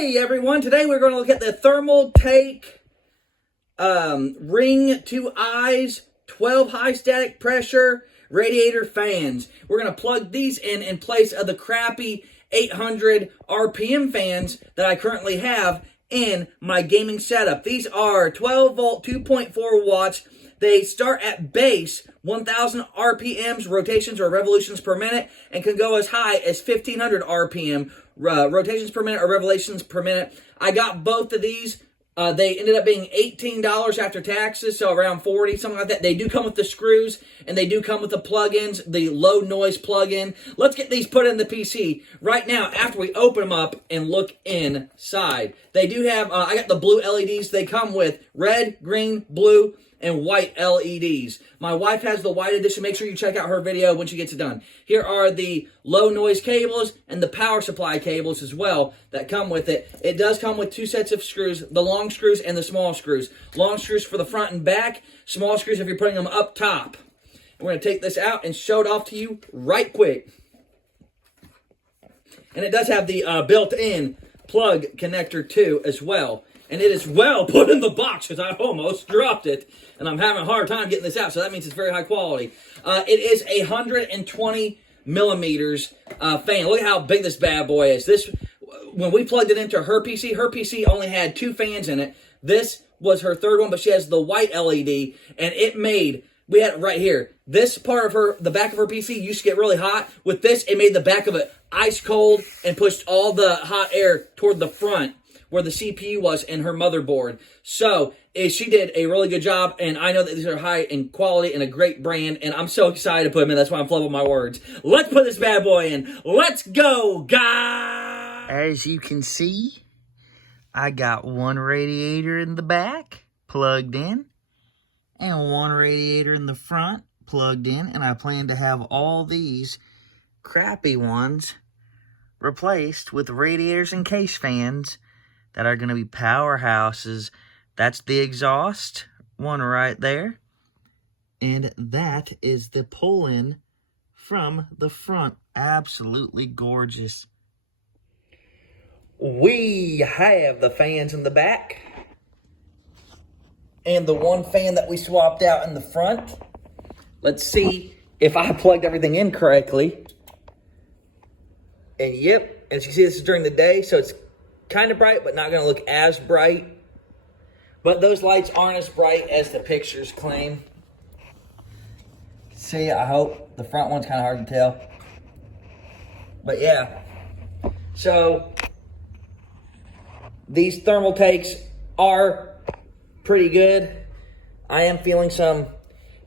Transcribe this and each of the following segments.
Hey everyone, today we're going to look at the Thermaltake Ring 2 Eyes 12 high static pressure radiator fans. We're going to plug these in place of the crappy 800 RPM fans that I currently have in my gaming setup. These are 12 volt, 2.4 watts. They start at base 1,000 RPMs, rotations or revolutions per minute, and can go as high as 1,500 RPM, rotations per minute or revolutions per minute. I got both of these. They ended up being $18 after taxes, so around $40, something like that. They do come with the screws, and they do come with the plugins, the low noise plug-in. Let's get these put in the PC right now after we open them up and look inside. They do have, I got the blue LEDs. They come with red, green, blue, and white LEDs. My wife has the white edition. Make sure you check out her video when she gets it done. Here are the low noise cables and the power supply cables as well that come with it. It does come with two sets of screws, the long screws and the small screws. Long screws for the front and back, small screws if you're putting them up top. We're going to take this out and show it off to you right quick. And it does have the built-in plug connector too as well. And it is well put in the box because I almost dropped it. And I'm having a hard time getting this out, so that means it's very high quality. It is a 120 millimeters fan. Look at how big this bad boy is. This, when we plugged it into her PC only had two fans in it. This was her third one, but she has the white LED, and it made, we had it right here. This part of her, the back of her PC used to get really hot. With this, it made the back of it ice cold and pushed all the hot air toward the front where the CPU was in her motherboard. So she did a really good job, and I know that these are high in quality and a great brand, and I'm so excited to put them in. That's why I'm flubbing my words. Let's put this bad boy in. Let's go, guys! As you can see, I got one radiator in the back plugged in, and one radiator in the front plugged in, and I plan to have all these crappy ones replaced with radiators and case fans that are going to be powerhouses. That's the exhaust one right there. And that is the pull-in from the front. Absolutely gorgeous. We have the fans in the back. And the one fan that we swapped out in the front. Let's see if I plugged everything in correctly. And yep, as you see, this is during the day, so it's kind of bright, but not going to look as bright. But those lights aren't as bright as the pictures claim. See, I hope. The front one's kind of hard to tell. But yeah. So, these Thermaltakes are pretty good. I am feeling some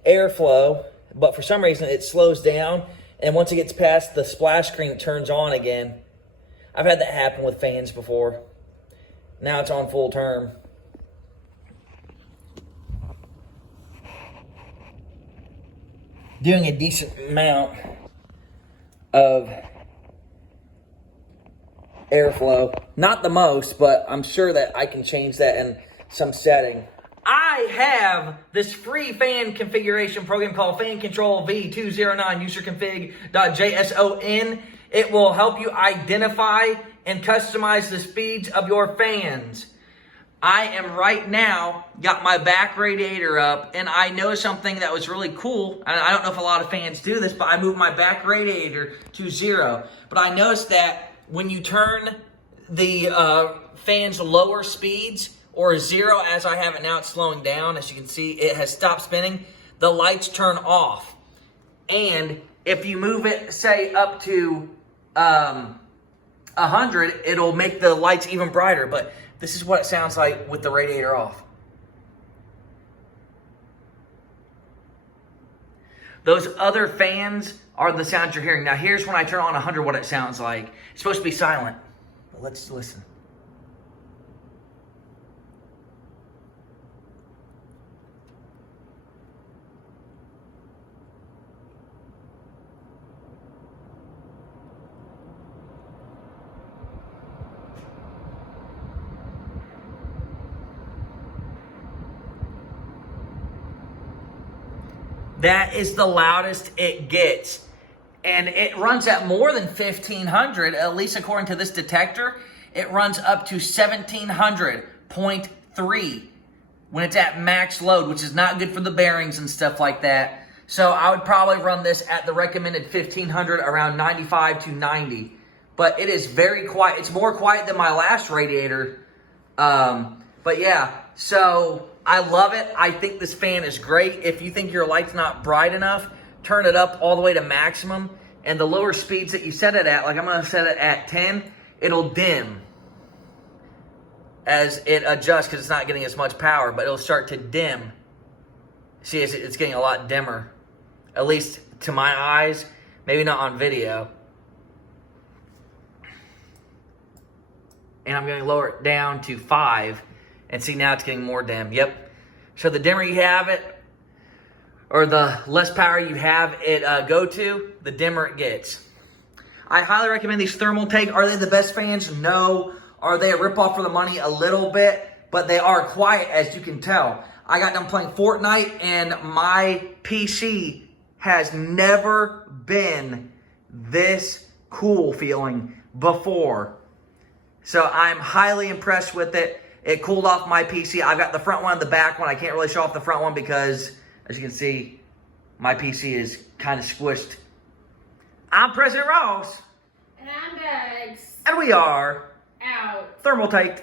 airflow, but for some reason it slows down. And once it gets past the splash screen, it turns on again. I've had that happen with fans before. Now it's on full term. Doing a decent amount of airflow. Not the most, but I'm sure that I can change that in some setting. I have this free fan configuration program called Fan Control V209 userconfig.json. It will help you identify and customize the speeds of your fans. I am right now, got my back radiator up, and I noticed something that was really cool. And I don't know if a lot of fans do this, but I moved my back radiator to 0. But I noticed that when you turn the fan's lower speeds, or 0 as I have it now, it's slowing down. As you can see, it has stopped spinning. The lights turn off. And if you move it, say, up to 100, it'll make the lights even brighter. But this is what it sounds like with the radiator off. Those other fans are the sounds you're hearing. Now here's when I turn on 100 what it sounds like. It's supposed to be silent, but let's listen. That is the loudest it gets. And it runs at more than 1,500, at least according to this detector. it runs up to 1700.3 when it's at max load, which is not good for the bearings and stuff like that. So I would probably run this at the recommended 1500, around 95 to 90. But it is very quiet. It's more quiet than my last radiator. But yeah, so I love it. I think this fan is great. If you think your light's not bright enough, turn it up all the way to maximum. And the lower speeds that you set it at, like I'm going to set it at 10, it'll dim as it adjusts because it's not getting as much power, but it'll start to dim. See, it's getting a lot dimmer, at least to my eyes, maybe not on video. And I'm going to lower it down to 5, and see, now it's getting more dim. Yep. So the dimmer you have it, or the less power you have it go to, the dimmer it gets. I highly recommend these Thermaltake. Are they the best fans? No. Are they a ripoff for the money? A little bit, but they are quiet, as you can tell. I got done playing Fortnite, and my PC has never been this cool feeling before. So I'm highly impressed with it. It cooled off my PC. I've got the front one and the back one. I can't really show off the front one because, as you can see, my PC is kind of squished. I'm President Ross. And I'm Bugs. And we are Out. Thermaltake.